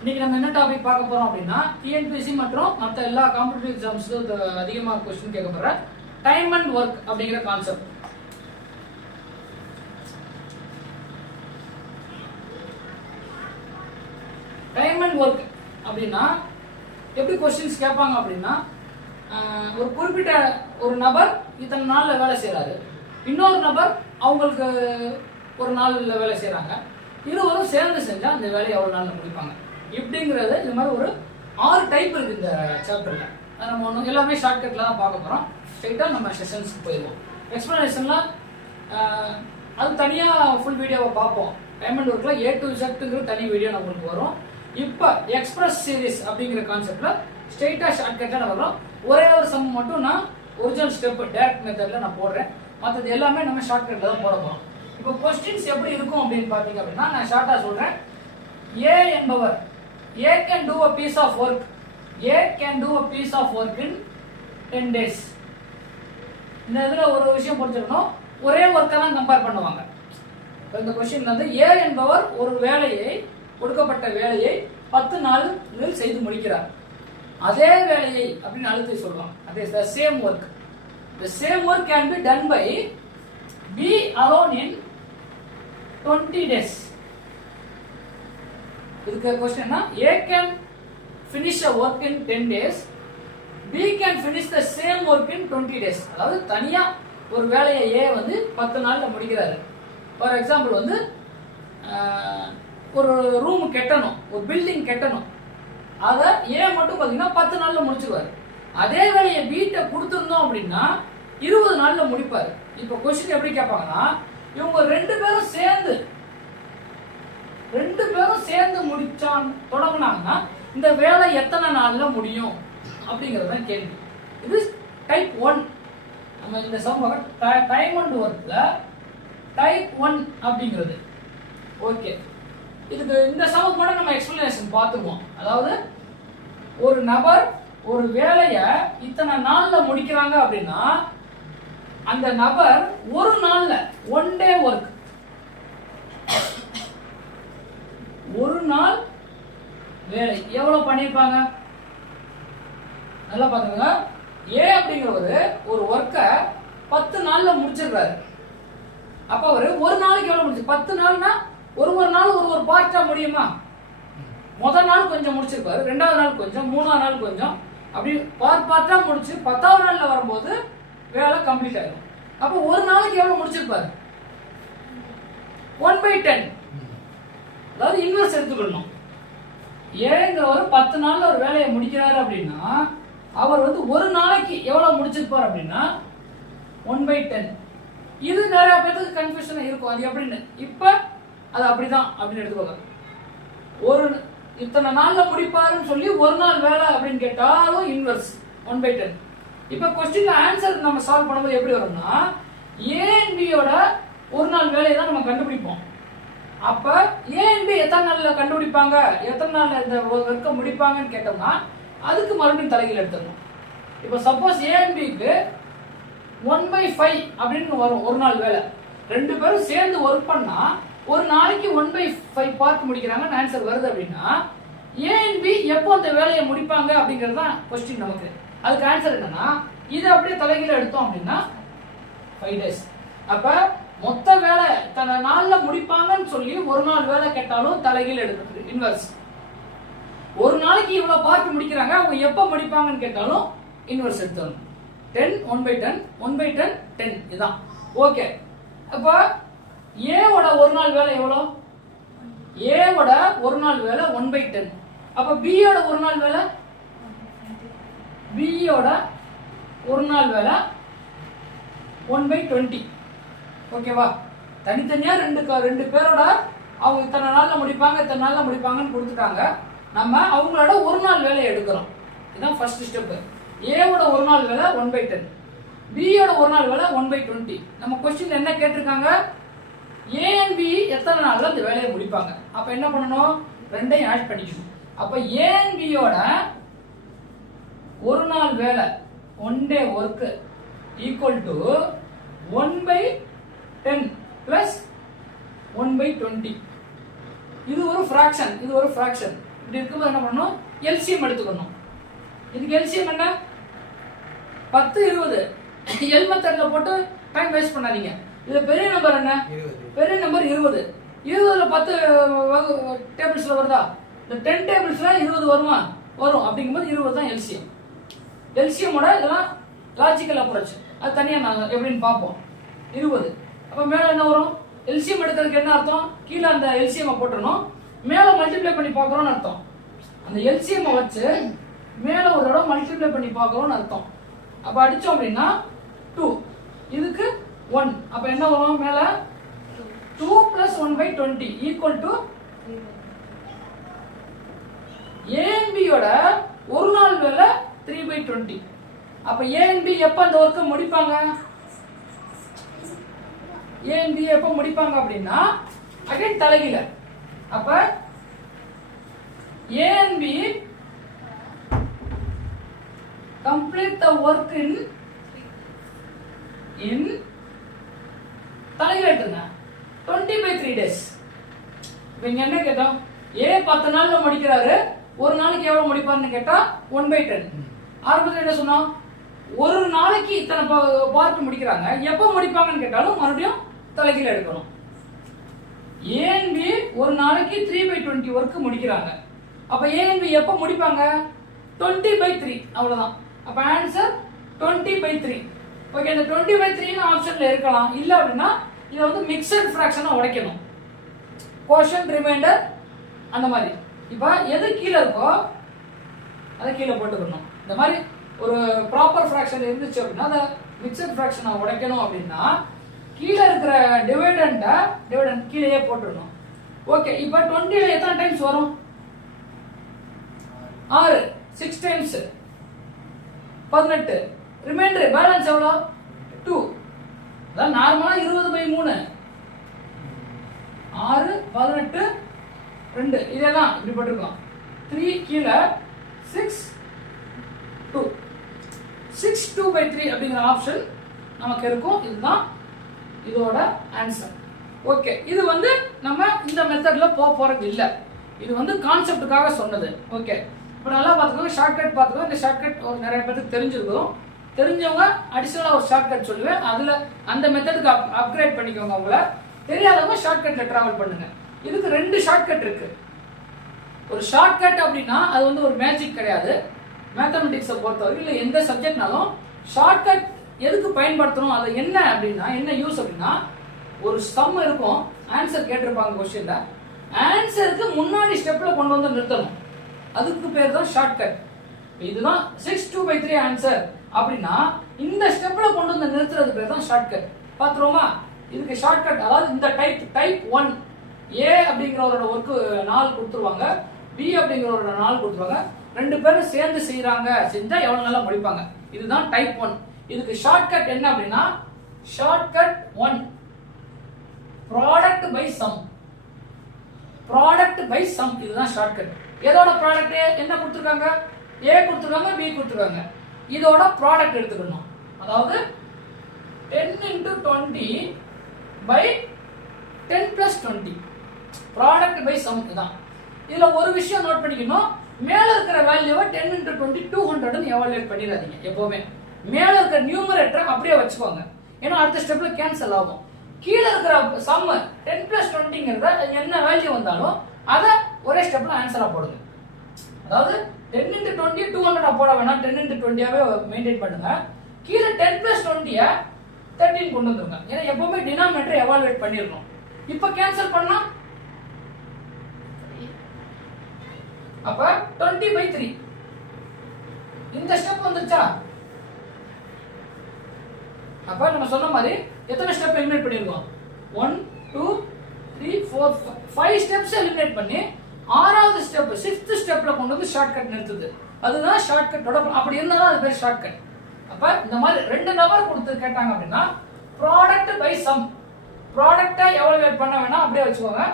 இன்னைக்கு நம்ம என்ன டாபிக் பார்க்க போறோம் அப்படின்னா டிஎன்பிஎஸ்சி மற்றும் மற்ற எல்லா காம்படிட்டிவ் எக்ஸாம்ஸ்க்கும் அதிகமாக கொஸ்டின் கேட்க போற டைம் அண்ட் ஒர்க் அப்படிங்கிற கான்செப்ட். டைம் அண்ட் ஒர்க் அப்படின்னா எப்படி கொஸ்டின்ஸ் கேட்பாங்க அப்படின்னா, ஒரு குறிப்பிட்ட ஒரு நபர் இத்தனை நாள்ல வேலை செய்யறாரு, இன்னொரு நபர் அவங்களுக்கு ஒரு நாள்ல வேலை செய்யறாங்க, இருவரும் சேர்ந்து செஞ்சா அந்த வேலையை எவ்வளவு நாள்ல முடிப்பாங்க இப்படிங்கிறது. இது மாதிரி ஒரு 6 டைப் இருக்கு இந்த சாப்டர்ல. நம்ம ஒன்று எல்லாமே ஷார்ட்கட்ல தான் பார்க்க போறோம். ஸ்ட்ரைட்டா நம்ம செஷன்ஸ்க்கு போயிடுவோம். எக்ஸ்பிளனேஷன்லாம் அது தனியா ஃபுல் வீடியோவை பார்ப்போம். டைம் அண்ட் ஒர்க்ல A to Zங்கிற தனி வீடியோ நம்மளுக்கு வரும். இப்போ எக்ஸ்பிரஸ் சீரிஸ் அப்படிங்கிற கான்செப்ட்ல ஸ்ட்ரைட்டா ஷார்ட்கட்டா நம்ம வரும். ஒரே ஒரு சம் மட்டும் நான் ஒரிஜினல் ஸ்டெப் டைரக்ட் மெத்தட்ல நான் போடுறேன். மற்றது எல்லாமே நம்ம ஷார்ட்கட்ல தான் போட போறோம். இப்போ கொஸ்டின்ஸ் எப்படி இருக்கும் அப்படின்னு பாத்தீங்க அப்படின்னா, நான் ஷார்ட்டா சொல்றேன். A என்பவர் A can do a piece of work. A can do a piece of work in 10 days. இந்த இதுல ஒரு விஷயம் புரிஞ்சுக்கணும், ஒரே ஒர்க்கை தான் கம்பேர் பண்ணுவாங்க. இந்த கொஸ்டின்ல வந்து A என்பவர் ஒரு வேலையை, கொடுக்கப்பட்ட வேலையை 10 நாளில் செய்து முடிக்கிறார். அதே வேலையை அப்படின்னு அழுத்தி சொல்லுவாங்க. அது the same work. The same work can be done by B alone in 20 days. இதுக்கு question A can finish a work in 10 days, B can finish the same work in 20 days. அதாவது தனியா ஒரு வேலையை A வந்து 10 நாள்ல முடிக்கிறாரு. For example வந்து ஒரு ரூம் கட்டணும், ஒரு பில்டிங் கட்டணும், அத A மட்டும் பாத்தீங்கன்னா 10 நாள்ல முடிச்சிருவாரு. அதே வேலையை B ட்ட கொடுத்திருந்தோம் அப்படின்னா 20 நாள்ல முடிப்பாரு. இப்போ क्वेश्चन எப்படி கேட்பாங்கன்னா, இவங்க ரெண்டு பேரும் சேர்ந்து முடிச்சான் தொடங்குனாங்கன்னா இந்த வேலை எத்தனை நாள்ல முடியும் அப்படிங்கறது தான் கேள்வி. இது டைப் 1. நம்ம இந்த சம் டைம் அண்ட் ஒர்க்ல டைப் 1 அப்படிங்கிறது. ஓகே, இதுக்கு இந்த சம்க்கு கூட நம்ம எக்ஸ்பிளனேஷன் பார்த்துக்குவோம். அதாவது ஒரு நபர் ஒரு வேலையை இத்தனை நாள்ல முடிக்கிறாங்க அப்படின்னா அந்த நபர் ஒரு நாள்ல ஒன் டே ஒர்க், ஒரு நாள் வேலை எவ்வளவு பண்ணிருப்பாங்க நல்லா பாத்துங்க. A அப்படிங்கிறவரு ஒரு ஒர்க்கை 10 நாள்ல முடிச்சிருக்காரு. அப்ப அவரு ஒரு நாளைக்கு எவ்வளவு முடிச்சு, 10 நாள்னா ஒரு நாள் ஒரு பார்ட்டா முடியுமா? முதல் நாள் கொஞ்சம் முடிச்சிருப்பாரு, ரெண்டாவது நாள் கொஞ்சம், மூணாவது நாள் கொஞ்சம், அப்படி பார்ட்டா முடிச்சு 10வது நாள்ல வரும்போது வேலை கம்ப்ளீட் ஆயிடும். அப்ப ஒரு நாளைக்கு எவ்வளவு முடிச்சிருப்பாரு? 1/10. அதாவது இன்வெர்ஸ் எடுத்துக்கணும். ஏங்கிறவர் 10 நாள்ல ஒரு வேலையை முடிக்கிறாரு அப்படின்னா அவர் வந்து ஒரு நாளைக்கு எவ்வளவு முடிச்சிருப்பார் அப்படின்னா 1/10. இது நிறைய பேருக்கு கன்ஃபியூஷன் இருக்கும், அது எப்படின்னு. இப்ப அது அப்படிதான் அப்படின்னு எடுத்துக்கோங்க. ஒரு இத்தனை நாள்ல முடிப்பாருன்னு சொல்லி ஒரு நாள் வேலை அப்படின்னு கேட்டாலும் இன்வெர்ஸ் 1/10. இப்ப क्वेश्चनல ஆன்சர் நம்ம சால்வ் பண்ணும்போது எப்படி வரும்னா, A and B யோட ஒரு நாள் வேலையை தான் நம்ம கண்டுபிடிப்போம். அப்ப A and B எத்தனை நாள்ல கண்டுபிடிப்பாங்க, எத்தனை நாள்ல இந்த ஒர்க்கை முடிப்பாங்கன்னு கேட்டோம்னா அதுக்கு மறுபடியும் தலைகீழ் எடுத்துடணும். இப்ப சப்போஸ் A and B க்கு 1/5 அப்படின்னு வரும் ஒரு நாள் வேலை. ரெண்டு பேரும் சேர்ந்து ஒர்க் பண்ணா ஒரு நாளைக்கு 1/5 பார்ட் முடிக்கிறாங்கன்னு ஆன்சர் வருது அப்படின்னா A and B எப்போ அந்த வேலையை முடிப்பாங்க அப்படிங்கிறது தான் क्वेश्चन நமக்கு. அதுக்கு ஆன்சர் என்னன்னா, இது அப்படியே தலைகீழ எடுத்தோம் அப்படின்னா 5 டேஸ். அப்ப மொத்த வேலை தன நாள்ல முடிப்பாங்கன்னு சொல்லி ஒரு நாள் வேலை கேட்டாலும் தலைகீழ எடுக்கிறது இன்வெர்ஸ். ஒரு நாளைக்கு இவ்வளவு பார்ட் முடிக்கிறாங்க, அவங்க எப்ப முடிப்பாங்கன்னு கேட்டாலும் இன்வெர்ஸ் எடுத்துடணும். 10 1/10 1/10 10 இதுதான். ஓகே, அப்ப A ஓட ஒரு நாள் வேலை எவ்வளவு? A ஓட ஒரு நாள் வேலை 1/10. அப்ப B ஓட ஒரு நாள் வேலை, B யோட ஒரு நாள் வேலை 1/20. ஓகேவா? தனித்தனியா ரெண்டு பேரோட அவங்க இத்தனை நாள்ல முடிப்பாங்கன்னு கொடுத்துட்டாங்க. நம்ம அவங்களோட ஒரு நாள் வேலையை எடுக்கிறோம். இதுதான் ஃபர்ஸ்ட் ஸ்டெப். A ஓட ஒரு நாள் வேலை 1/10, B யோட ஒரு நாள் வேலை 1/20. நம்ம क्वेश्चन என்ன கேட்டிருக்காங்க, A and B எத்தனை நாள்ல அந்த வேலையை முடிப்பாங்க. அப்ப என்ன பண்ணணும், ரெண்டையும் ஆட் பண்ணிக்கணும். அப்ப A and B யோட ஒரு நாள் வேலை one day work equal to 1/10 plus 1/20. இது ஒரு ஃபிராக்ஷன். இப்படி இருக்கும்போது என்ன பண்ணணும், எல்சிஎம் எடுத்துக்கணும். இதுக்கு எல்சிஎம் என்ன, 10 20. எல் மெத்தட்ல போட்டு டைம் வேஸ்ட் பண்ணாதீங்க. இது பெரிய நம்பர் என்ன, பெரிய நம்பர் 20. 20ல 10 டேபிள்ஸ்ல வருதா, இந்த 10 டேபிள்ஸ்ல 20 வருமா, வரும். அப்படிங்கும்போது 20 தான் எல்சிஎம். எல்சிஎமோட இதெல்லாம் லாஜிக்கல் அப்ரோச், அது தனியா நான் எப்படின்னு பார்ப்போம். 20 அப்ப மேல என்ன வரும், எல்சிஎம் எடுக்கிறதுக்கு என்ன அர்த்தம், கீழே அந்த எல்சிஎம் போட்டுறணும், மேல மல்டிப்ளை பண்ணி பார்க்கறோம்னு அர்த்தம். அந்த எல்சிஎம் வச்சு மேல ஒரு தடவை மல்டிப்ளை பண்ணி பார்க்கறோம்னு அர்த்தம். அப்ப அடிச்சோம் அப்படின்னா 2, இதுக்கு 1. அப்ப என்ன வரும், மேல 2 + 1/20 = A and B யோட ஒரு நாள் வேலை 3/20. அப்ப A and B எப்ப அந்த வர்க்க முடிப்பாங்க, A and B எப்ப முடிப்பாங்க அப்படின்னா அகைன் தலைகீழ. அப்ப A and B complete the work in தலைகீழ எடுத்துங்க 20/3 days. இங்க என்ன கேட்டோம், A 10 நாள்ல முடிக்கிறாரு, ஒரு நாளைக்கு எவ்வளவு முடிப்பாருன்னு கேட்டா 1/10. ஆரம்பத்தில் என்ன சொன்னோம், ஒரு நாளைக்கு இத்தனை பார்ட் முடிக்கிறாங்க, எப்ப முடிப்பாங்கன்னு கேட்டாலும் மறுபடியும் தலைகீழ எடுக்கணும். A and B ஒரு நாளைக்கு 3/20 ஒர்க் முடிக்கிறாங்க. அப்ப A and B எப்ப முடிப்பாங்க, 20/3. அவ்வளவுதான். அப்ப ஆன்சர் 20/3. ஓகே, இந்த 20/3 ஆப்ஷன்ல இருக்கலாம். இல்ல அப்படின்னா இத வந்து மிக்ஸட் ஃபிராக்ஷனா உடைக்கணும், கோஷன்ட் ரிமைண்டர் அந்த மாதிரி. இப்ப எது கீழ இருக்கோ அதை கீழ போட்டுக்கணும். இந்த மாதிரி ஒரு ப்ராப்பர் ஃபிராக்ஷன் இருந்துச்சு அப்படின்னா அதை மிக்ஸட் ஃபிராக்ஷனா உடைக்கணும் அப்படின்னா கீழ இருக்கிற டிவைடண்ட் கீழேயே போட்டுடணும். ஓகே, இப்ப 20ல எத்தனை டைம்ஸ் வரும், 6, 6 டைம்ஸ் 18. ரிமைண்டர் பேலன்ஸ் எவ்வளவு, 2. அதான் நார்மலா 20/3. 6 18 2 இதெல்லாம் இப்படி போட்டுருக்கோம். 3 கீழ 6 2 6 2/3 அப்படிங்கிற ஆப்ஷன் நமக்கு இருக்கும். இதுதான் இதோட ஆன்சர். ஓகே, இது வந்து நம்ம இந்த மெத்தட்ல போறது இல்ல, இது வந்து கான்செப்டுக்காக சொன்னது. ஓகே, இப்போ நல்லா பார்த்துக்கோங்க, ஷார்ட்கட் பார்த்துக்கோங்க. இந்த ஷார்ட்கட் ஒரு நிறைய பேருக்கு தெரிஞ்சிருக்கும். தெரிஞ்சவங்க அடிஷனலா ஒரு ஷார்ட்கட் சொல்லுவேன், அதுல அந்த மெத்தடுக்கு அப்கிரேட் பண்ணிக்கோங்க. உங்களை தெரியாதவங்க ஷார்ட்கட்ல டிராவல் பண்ணுங்க. இதுக்கு 2 ஷார்ட்கட் இருக்கு. ஒரு ஷார்ட்கட் அப்படின்னா அது வந்து ஒரு மேஜிக் கிடையாது. மேத்தமெட்டிக்ஸை பொறுத்தவரை இல்லை எந்த சப்ஜெக்ட்னாலும் ஷார்ட்கட் எதுக்கு பயன்படுத்தணும், அது என்ன அப்படின்னா என்ன யூஸ் அப்படின்னா, ஒரு சம் இருக்கும், ஆன்சர் கேட்டிருப்பாங்க கொஸ்டின்ல, ஆன்சருக்கு முன்னாடி ஸ்டெப்ல கொண்டு வந்து நிறுத்தணும், அதுக்கு பேர் தான் ஷார்ட்கட். இதுதான் 6 2/3 ஆன்சர் அப்படின்னா இந்த ஸ்டெப்ல கொண்டு வந்து நிறுத்துறது பேர் தான் ஷார்ட்கட். பாத்துருவோமா, இதுக்கு ஷார்ட்கட் அதாவது இந்த டைப் 1 A அப்படிங்கிறவரோட ஒர்க் 4 கொடுத்துருவாங்க, B அப்படிங்கிறவரோட 4 கொடுத்துருவாங்க, 2 பேரும் சேர்ந்து செஞ்சா எவ்வளவு நல்லா முடிப்பாங்க. இதுதான் டைப் 1. இதுக்கு ஷார்ட்கட் என்ன அப்படின்னா shortcut 1 product by sum. Product by sum இதுதான் ஷார்ட்கட். எதோட ப்ராடக்ட் என்ன கொடுத்துருக்காங்க, A கொடுத்துருக்காங்க, B கொடுத்துருக்காங்க, இதோட ப்ராடக்ட் எடுத்துக்கணும். அதாவது 10 × 20 by 10 + 20 ப்ராடக்ட் பை சம் இதுதான். இதுல ஒரு விஷயம் நோட் பண்ணிக்கணும், மேல இருக்கிற வேல்யூவை 10 × 20 200 ன்னு எவாலுவேட் பண்ணிடாதீங்க. எப்பவுமே மேல இருக்கிற நியூமரேட்டர் அப்படியே வச்சுக்கோங்க, ஏன்னா அடுத்த ஸ்டெப்ல கேன்சல் ஆகும். கீழே இருக்கிற சம் 10 + 20ங்கிறத என்ன வேல்யூ வந்தாலும் அதை ஒரே ஸ்டெப்ல ஆன்சரா போடுங்க. அதாவது 10 × 20 200 போட வேணாம், 10 × 20ஆவே மெயின்டைன் பண்ணுங்க. கீழே 10 + 20 13 கொண்டு வந்துருங்க, ஏன்னா எப்பவுமே டினாமினேட்டர் எவாலுவேட் பண்ணிடணும். இப்ப கேன்சல் பண்ணா அப்ப 20/3 இந்த ஸ்டெப் வந்துருச்சா. அப்ப நம்ம சொன்ன மாதிரி எத்தனை ஸ்டெப் எலிமினேட் பண்ணிருக்கோம், 1 2 3 4 5 ஸ்டெப்ஸ் எலிமினேட் பண்ணி 6வது ஸ்டெப் 6th ஸ்டெப்ல கொண்டு வந்து ஷார்ட்கட் நிறுத்துது. அதுதான் ஷார்ட்கட்டோட. அப்படி இருந்தாலும் அது பேர் ஷார்ட்கட். அப்ப இந்த மாதிரி 2 நம்பர் கொடுத்து கேட்டாங்க அப்படின்னா ப்ராடக்ட் பை சம், ப்ராடக்ட்டை எவாலுவேட் பண்ண வேணா அப்படியே வச்சுக்கோங்க,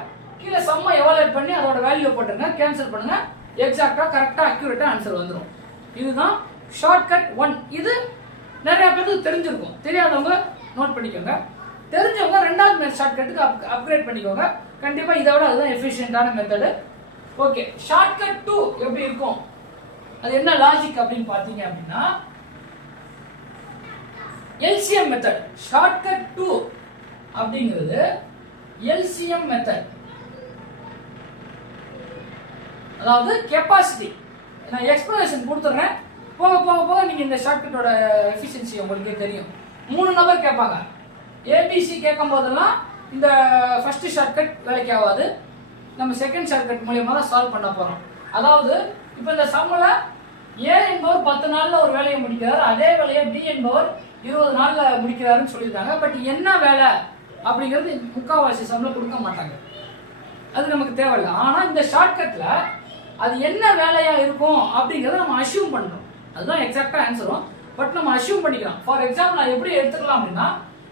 கீழே சம்மை எவாலுவேட் பண்ணி அதோட வேல்யூ போட்டுருங்க, கேன்சல் பண்ணுங்க, எக்ஸாக்ட்டா கரெக்ட்டா அக்யூரேட்டா ஆன்சர் வந்துரும். இதுதான் ஷார்ட்கட் 1. இது நிறைய பேருக்கு தெரிஞ்சிருக்கும், தெரியாதவங்க நோட் பண்ணிக்கோங்க, தெரிஞ்சவங்க 2வது ஷார்ட்கட்டுக்கு அப்கிரேட் பண்ணிக்கோங்க. கண்டிப்பா இதை விட அதுதான் எஃபிஷியன்டான மெத்தடு. ஓகே, ஷார்ட்கட் 2 எப்படி இருக்கும், அது என்ன லாஜிக் அப்படின்னு பாத்தீங்க அப்படின்னா LCM மெத்தட். ஷார்ட்கட் 2 அப்படிங்கிறது LCM மெத்தட், அதாவது கெபாசிட்டி. நான் எக்ஸ்பிளனேஷன் கொடுத்துறேன், போக போக போக நீங்க இந்த ஷார்ட்கட்டோட எஃபிஷியன்சி உங்களுக்கே தெரியும். 3 நம்பர் கேட்பாங்க. ABC கேட்கும் போதெல்லாம் இந்த ஃபர்ஸ்ட் ஷார்ட்கட் வேலைக்கு ஆகாது, நம்ம செகண்ட் ஷார்ட்கட் மூலமா தான் சால்வ் பண்ண போறோம். அதாவது இப்போ இந்த சம்மில் A என்பவர் 10 நாள்ல ஒரு வேலையை முடிக்கிறார், அதே வேலையை B என்பவர் 20 நாள்ல முடிக்கிறாருன்னு சொல்லியிருக்காங்க. பட் என்ன வேலை அப்படிங்கிறது முக்காவாசி சம்மில் கொடுக்க மாட்டாங்க, அது நமக்கு தேவையில்லை. ஆனா இந்த ஷார்ட்கட்ல அது என்ன வேலையா இருக்கும் அப்படிங்கறத நம்ம அஷ்யூம் பண்றோம். அதுதான் எக்ஸாக்ட்டா ஆன்சரும், பட் நம்ம அஷ்யூம் பண்ணிக்கலாம். ஃபார் எக்ஸாம்பிள் நான் எப்படி எடுத்துக்கலாம் அப்படின்னா,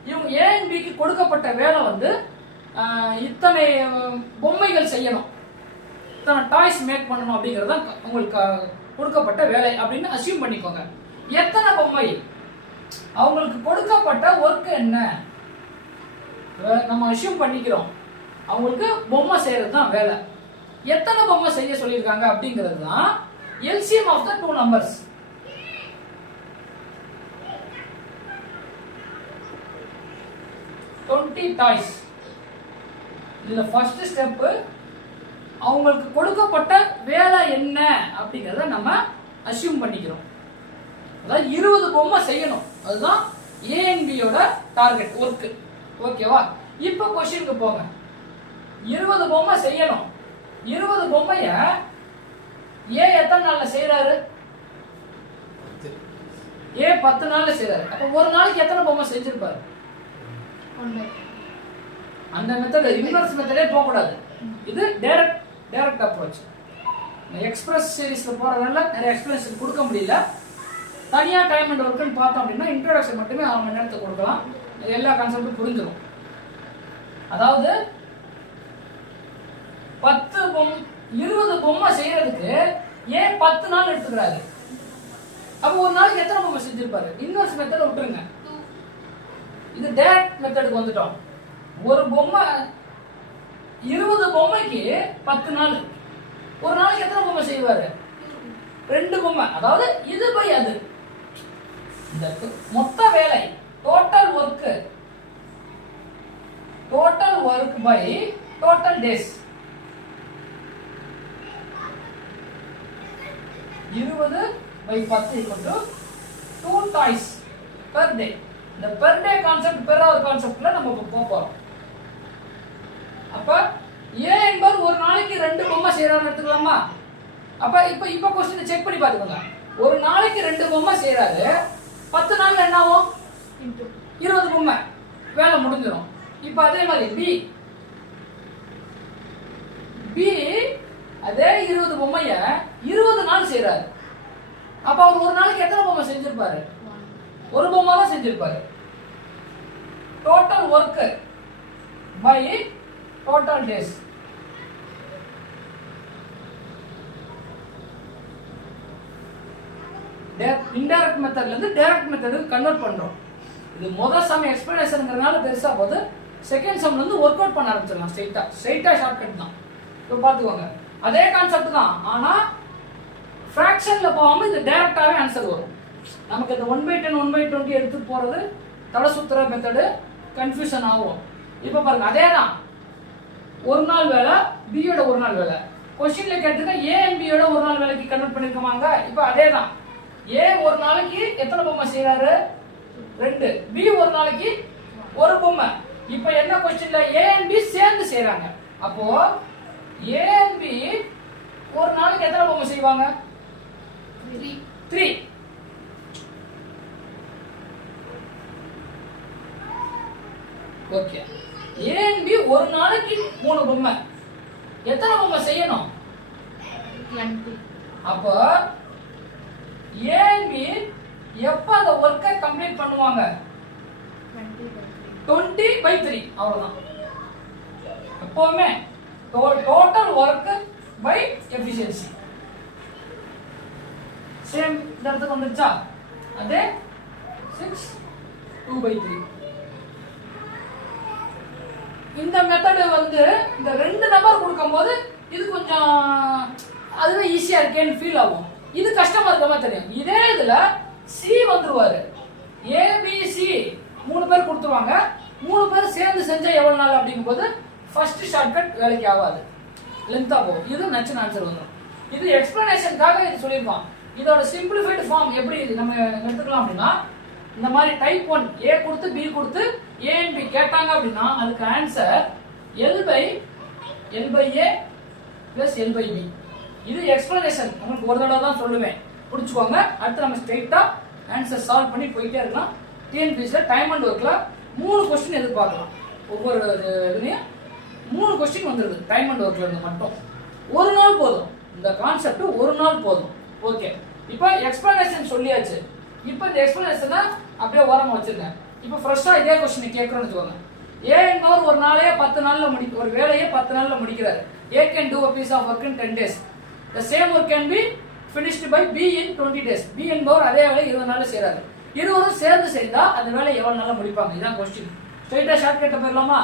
இவங்க A and B க்கு கொடுக்கப்பட்ட வேலை வந்து இத்தனை பொம்மைகள் செய்யணும், இத்தனை டாய்ஸ் மேக் பண்ணணும் அப்படிங்கறது உங்களுக்கு கொடுக்கப்பட்ட வேலை அப்படின்னு அஷ்யூம் பண்ணிக்கோங்க. எத்தனை பொம்மை, அவங்களுக்கு கொடுக்கப்பட்ட ஒர்க் என்ன நம்ம அஷ்யூம் பண்ணிக்கிறோம். அவங்களுக்கு பொம்மை செய்யறது தான் வேலை. எத்தனை பொம்மை செய்ய சொல்லியிருக்காங்க அப்படிங்கிறது தான் LCM ஆஃப் த 2 நம்பர்ஸ். டாய்ஸ். இதுல ஃபர்ஸ்ட் ஸ்டெப் அவங்களுக்கு கொடுக்கப்பட்ட வேலை என்ன அப்படிங்கறத நம்ம அஷ்யூம் பண்ணிக்கிறோம். அதாவது 20 பொம்மை செய்யணும், அதுதான் A and B யோட டார்கெட் ஒர்க். ஓகேவா? இப்போ क्वेश्चनக்கு போங்க. 20 பொம்மை செய்யணும். 20 பொம்மைய A எத்தனை நாள்ல செய்யறாரு? A 10 நாள்ல செய்யறாரு. அப்ப ஒரு நாளைக்கு எத்தனை பொம்மை செஞ்சிருப்பாரு? அந்த மெத்தட் இன்வெர்ஸ் மெத்தடே போக கூடாது. இது டைரக்ட் அப்ரோச். எக்ஸ்பிரஸ் சீரிஸ்ல போறதால நிறைய எக்ஸ்பிளனேஷன் கொடுக்க முடியல. தனியா டைம் அண்ட் ஒர்க்னு பார்த்தோம் அப்படின்னா இன்ட்ரோடக்ஷன் மட்டுமே 1 மணி நேரத்துக்கு கொடுக்கலாம், எல்லா கான்செப்டும் புரிஞ்சிடும். அதாவது 20 பொம்மை செய்யறதுக்கு ஏன் 10 நாள் எடுத்துக்கிறாரு? அப்ப ஒரு நாளைக்கு எத்தனை பொம்மை செஞ்சிருப்பாரு? இன்வெர்ஸ் மெத்தட் விட்டுருங்க, இது டைரக்ட் மெத்தடுக்கு வந்துட்டோம். ஒரு பொம்மை 20 பொம்மைக்கு 10 நாள், ஒரு நாளைக்கு எத்தனை பொம்மை செய்வாரு? 2 பொம்மை. அதாவது இது பை அது, இந்த மொத்த வேலை total work by total days. 20 by 10 = 2 toys per day. இந்த per day concept per hour கான்செப்ட்ல நம்ம போறோம். அப்ப A என்பவர் ஒரு நாளைக்கு 2 பொம்மை செய்யறாருன்னு எடுத்துக்கலாமா? அப்ப இப்ப क्वेश्चन செக் பண்ணி பாத்துக்கோங்க. ஒரு நாளைக்கு 2 பொம்மை செய்யறாரு, 10 நாள்ல என்ன ஆகும்? 20 பொம்மை, வேலை முடிஞ்சிடும். இப்ப அதே மாதிரி B அதே 20 பொம்மைய 20 நாள் செய்யறாரு. அப்ப அவர் ஒரு நாளைக்கு எத்தனை பொம்மை செஞ்சிருப்பாரு? ஒரு பொம்மை தான் செஞ்சிருப்பாரு. Total work by total days. Indirect மெத்தட்ல இருந்து டைரக்ட் மெத்தடுக்கு கன்வெர்ட் பண்றோம். இது முதல் சம் எக்ஸ்பிளனேஷன்ங்கறனால பெருசா போகுது. செகண்ட் சம்ல இருந்து வொர்க் அவுட் பண்ண ஆரம்பிச்சிடலாம். ஸ்ட்ரைட்டா ஷார்ட்கட் தான். இப்போ பாத்துக்கோங்க, அதே கான்செப்ட் தான், ஆனா ஃபிராக்ஷன்ல போகாம இது டைரக்டாவே ஆன்சர் வரும். நமக்கு இந்த 1/10 1/20 எடுத்து போறது தட சுத்துற மெத்தடு, கன்ஃபியூஷன் ஆகும். இப்போ பாருங்க, அதே தான் ஒரு நாள் வேலை, B யோட ஒரு நாள் வேலை. क्वेश्चनல கேட்டிருக்க A and B யோட ஒரு நாள் வேலைக்கு கன்வெர்ட் பண்ணிருக்கமாங்க. இப்போ அதே தான், A ஒரு நாளைக்கு எத்தனை பொம்மை செய்யறாரு? 2. B ஒரு நாளைக்கு ஒரு பொம்மை. இப்போ என்ன क्वेश्चनல A and B சேர்ந்து செய்றாங்க. அப்போ A and B ஒரு நாளைக்கு எத்தனை பொம்மை செய்வாங்க? 3. ஓகே, A and B ஒரு நாளைக்கு 3 பொம்மை. எத்தனை பொம்மை செய்யணும்? 20. அப்போ A and B எப்ப அந்த வொர்க்கை கம்ப்ளீட் பண்ணுவாங்க? 20/3. அவ்வளவுதான். எப்பவுமே total work by efficiency. Same இந்த இடத்துக்கு வந்துச்சா? அதே 6 2/3. இந்த மெத்தட் வந்து இந்த 2 நம்பர் கொடுக்கும்போது இது கொஞ்சம் அதுவே ஈஸியா இருக்கேன்னு ஃபீல் ஆகும். இது கஷ்டமா இருக்க மாதிரி தெரியும். இதே இதுல சி வந்துருவாரு, ஏபிசி 3 பேர் கொடுத்துருவாங்க, 3 பேர் சேர்ந்து செஞ்சா எவ்வளவு நாள் அப்படிங்கும் போது ஃபர்ஸ்ட் ஷார்ட்கட் வேலைக்கு ஆகாது, லென்த்தா போகும். இது நச்சு ஆன்சர் வந்துடும். இது எக்ஸ்பிளனேஷனுக்காக இது சொல்லியிருப்பான். இதோட சிம்பிளிஃபைடு ஃபார்ம் எப்படி இது நம்ம எடுத்துக்கலாம் அப்படின்னா, இந்த மாதிரி டைப் 1 ஏ கொடுத்து பி கொடுத்து ஏ அண்ட் பி கேட்டாங்க அப்படின்னா அதுக்கு answer L by A plus L by B. இது எக்ஸ்பிளனேஷன் உங்களுக்கு ஒரு தடவை தான் சொல்லுவேன், புரிச்சுக்கோங்க. அடுத்து நம்ம ஸ்ட்ரெயிட்டா ஆன்சர் சால்வ் பண்ணி போயிட்டே இருக்கலாம். டிஎன்பிஎஸ்ல டைம் அண்ட் ஒர்க்ல 3 கொஸ்டின் எதிர்பார்க்கலாம். ஒவ்வொரு இதுலயும் 3 கொஸ்டின் வந்துருது டைம் அண்ட் ஒர்க்ல இருந்து மட்டும். ஒரு நாள் போதும், இந்த கான்செப்ட் ஒரு நாள் போதும். ஓகே, இப்போ எக்ஸ்பிளனேஷன் சொல்லியாச்சு. இப்போ இந்த எக்ஸ்பிளனேஷனை அப்படியே ஓரமா வச்சிருக்கேன். இப்போ ஃப்ரெஷ்ஷா இதே கொஸ்டின் கேட்கறோம்னு வச்சுக்கோங்க. ஏ என்பவர் ஒரு நாளையே 10 நாள்ல ஒரு வேலையை 10 நாள்ல முடிக்கிறார். A can do a piece of work in 10 days. The same work can be finished by B in 20 days. B என்பவர் அதே வேலையை 20 நாள்ல செய்றாரு. இருவரும் சேர்ந்து செய்தா அந்த வேலையை எவ்வளவு நாள்ல முடிப்பாங்க? இதான் கொஸ்டின். ஸ்ட்ரைட்டா ஷார்ட்கட்ட போயிடலாமா?